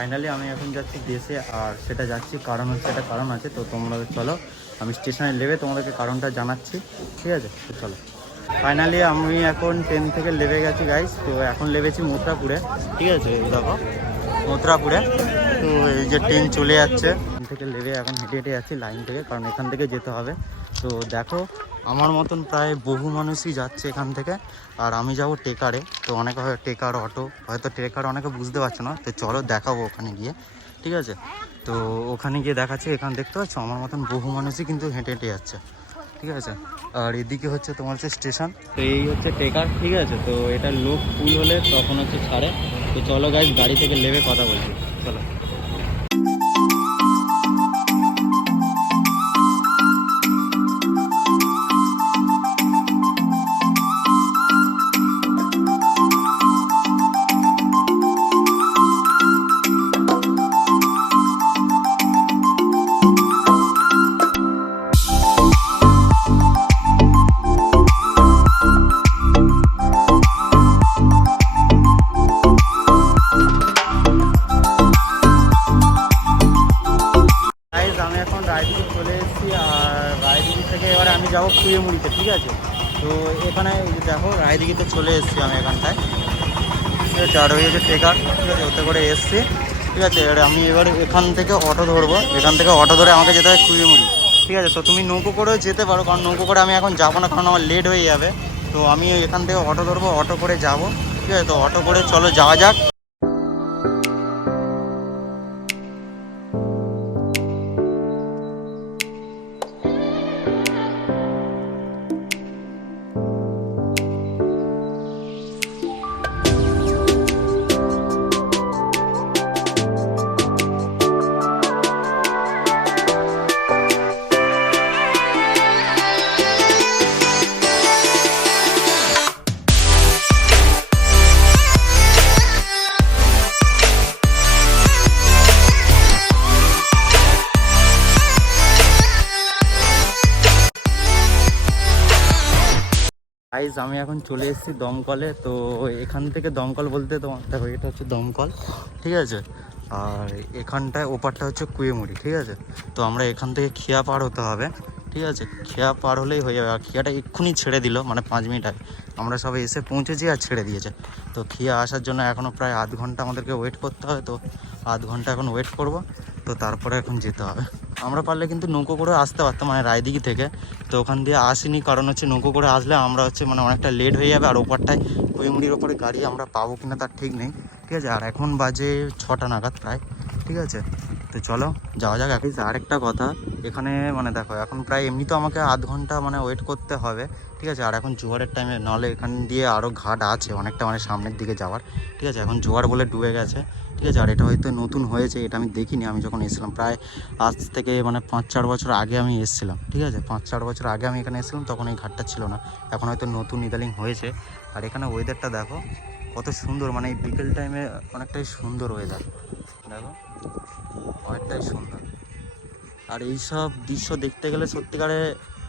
Finally আমি এখন যাচ্ছি দেশে, আর সেটা যাচ্ছি কারণ হচ্ছে, একটা কারণ আছে। তো তোমরা চলো, আমি স্টেশনে নেমে তোমাদেরকে কারণটা জানাচ্ছি, ঠিক আছে? তো চলো। ফাইনালি আমি এখন ট্রেন থেকে নেমে গেছি গাইস। তো এখন নেমেছি মথুরাপুরে, ঠিক আছে? এই দেখো মথুরাপুরে। তো এই যে ট্রেন চলে যাচ্ছে, ট্রেন থেকে নেমে এখন হেঁটে হেঁটে যাচ্ছি লাইন থেকে, কারণ এখান থেকে যেতে হবে। তো দেখো আমার মতন প্রায় বহু মানুষই যাচ্ছে এখান থেকে, আর আমি যাব টেকারে। তো অনেকে হয় টেকার অটো, হয়তো টেকার অনেকে বুঝতে পারছো না। তো চলো দেখাবো ওখানে গিয়ে, ঠিক আছে? তো ওখানে গিয়ে দেখাচ্ছি। এখানে দেখতে পাচ্ছ আমার মতন বহু মানুষই কিন্তু হেঁটে হেঁটে যাচ্ছে, ঠিক আছে? আর এদিকে হচ্ছে তোমার হচ্ছে স্টেশন। তো এই হচ্ছে টেকার, ঠিক আছে? তো এটা লোক ফুল হলে তখন হচ্ছে ছাড়ে। তো চলো গাইস, গাড়ি থেকে নেমে কথা বলছি, চলো। আমি এখন রায়দিঘি চলে এসেছি, আর রায়দিঘি থেকে এবারে আমি যাবো কুয়েমুড়িতে, ঠিক আছে? তো এখানে দেখো রায়দিঘিতে চলে এসেছি আমি এখানটায়, ঠিক আছে? আর ওই যে টেকার, ঠিক আছে, ওতে করে এসছি, ঠিক আছে? এবারে আমি এবারে এখান থেকে অটো ধরবো, এখান থেকে অটো ধরে আমাকে যেতে হবে কুয়েমুড়ি, ঠিক আছে? তো তুমি নৌকো করেও যেতে পারো, কারণ নৌকো করে আমি এখন যাবো না, কারণ আমার লেট হয়ে যাবে। তো আমি এখান থেকে অটো ধরবো, অটো করে যাব, ঠিক আছে? তো অটো করে চলো যাওয়া যাক। গাইজ আমি এখন চলে এসেছি দমকলে। তো এখান থেকে দমকল বলতে তোমার দেখো এটা হচ্ছে দমকল, ঠিক আছে? আর এখানটায় ওপারটা হচ্ছে কুয়েমুড়ি, ঠিক আছে? তো আমরা এখান থেকে খেয়া পার হতে হবে, ঠিক আছে? খেয়া পার হলেই হয়ে যাবে। আর খেয়াটা এক্ষুনি ছেড়ে দিল, মানে 5 মিনিট আগে আমরা সবাই এসে পৌঁছেছি আর ছেড়ে দিয়েছে। তো খেয়া আসার জন্য এখনও প্রায় আধ ঘন্টা আমাদেরকে ওয়েট করতে হবে। তো আধ ঘন্টা এখন ওয়েট করব, তো তারপরে এখন যেতে হবে। আমরা পারলে কিন্তু নৌকো করে আসতে পারতাম, মানে রায়দিঘি থেকে। তো ওখান দিয়ে আসিনি, কারণ হচ্ছে নৌকো করে আসলে আমরা হচ্ছে মানে অনেকটা লেট হয়ে যাবে, আর ওপারটায় কুয়েমুড়ির ওপরে গাড়ি আমরা পাবো কিনা তার ঠিক নেই, ঠিক আছে? আর এখন বাজে 6টা নাগাদ প্রায়, ঠিক আছে? তো চলো যাওয়া যাক। আরেকটা কথা, এখানে মানে দেখো এখন প্রায় এমনি তো আমাকে আধ ঘন্টা মানে ওয়েট করতে হবে, ঠিক আছে? আর এখন জোয়ারের টাইমে, নাহলে এখান দিয়ে আরও ঘাট আছে অনেকটা, মানে সামনের দিকে যাওয়ার, ঠিক আছে? এখন জোয়ার বলে ডুবে গেছে, ঠিক আছে? আর এটা হয়তো নতুন হয়েছে, এটা আমি দেখিনি। আমি যখন এসেছিলাম প্রায় আজ থেকে মানে 5-4 বছর আগে আমি এসেছিলাম, ঠিক আছে? 5-4 বছর আগে আমি এখানে এসেছিলাম, তখন এই ঘাটটা ছিল না, এখন হয়তো নতুন ইদালিং হয়েছে। আর এখানে ওয়েদারটা দেখো কত সুন্দর, মানে এই বিকেল টাইমে অনেকটাই সুন্দর ওয়েদার, দেখো অনেকটাই সুন্দর। আর এইসব দৃশ্য দেখতে গেলে সত্যিকারে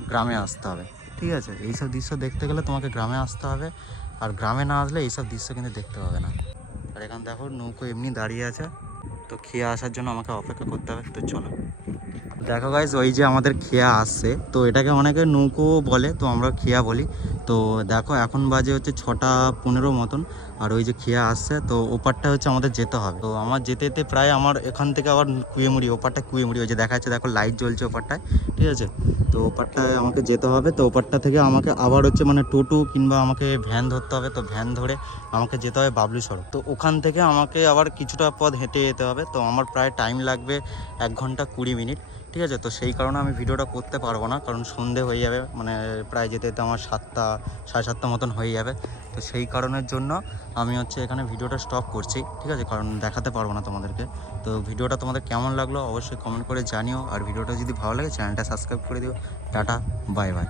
গ্রামে আসতে হবে, ঠিক আছে? এইসব দৃশ্য দেখতে গেলে তোমাকে গ্রামে আসতে হবে, আর গ্রামে না আসলে এইসব দৃশ্য কিন্তু দেখতে পাবে না। আর এখানে দেখো নৌকো এমনি দাঁড়িয়ে আছে, তো খেয়ে আসার জন্য আমাকে অপেক্ষা করতে হবে। তো চলো দেখো গাইজ, ওই যে আমাদের খেয়া আসছে, তো এটাকে অনেকে নৌকো বলে, তো আমরা খেয়া বলি। তো দেখো এখন বাজে হচ্ছে 6টা 15 মতন, আর ওই যে খেয়া আসছে, তো ওপারটা হচ্ছে আমাদের যেতে হবে। তো আমার যেতে যেতে প্রায় আমার এখান থেকে আবার কুয়েমুড়ি, ওপারটা কুয়েমুড়ি, ওই যে দেখা যাচ্ছে দেখো লাইট জ্বলছে ওপারটায়, ঠিক আছে? তো ওপারটায় আমাকে যেতে হবে। তো ওপারটা থেকে আমাকে আবার হচ্ছে মানে টোটো কিংবা আমাকে ভ্যান ধরতে হবে। তো ভ্যান ধরে আমাকে যেতে হবে বাবলু সড়ক। তো ওখান থেকে আমাকে আবার কিছুটা পথ হেঁটে যেতে হবে। তো আমার প্রায় টাইম লাগবে 1 ঘন্টা 20 মিনিট, ঠিক আছে? তো সেই কারণে আমি ভিডিওটা করতে পারবো না, কারণ সন্ধে হয়ে যাবে, মানে প্রায় যেতে যেতে আমার 7টা 7:30 মতন হয়ে যাবে। তো সেই কারণের জন্য আমি হচ্ছে এখানে ভিডিওটা স্টপ করছি, ঠিক আছে? কারণ দেখাতে পারবো না তোমাদেরকে। তো ভিডিওটা তোমাদের কেমন লাগলো অবশ্যই কমেন্ট করে জানিও, আর ভিডিওটা যদি ভালো লাগে চ্যানেলটা সাবস্ক্রাইব করে দিও। Tata, bye bye.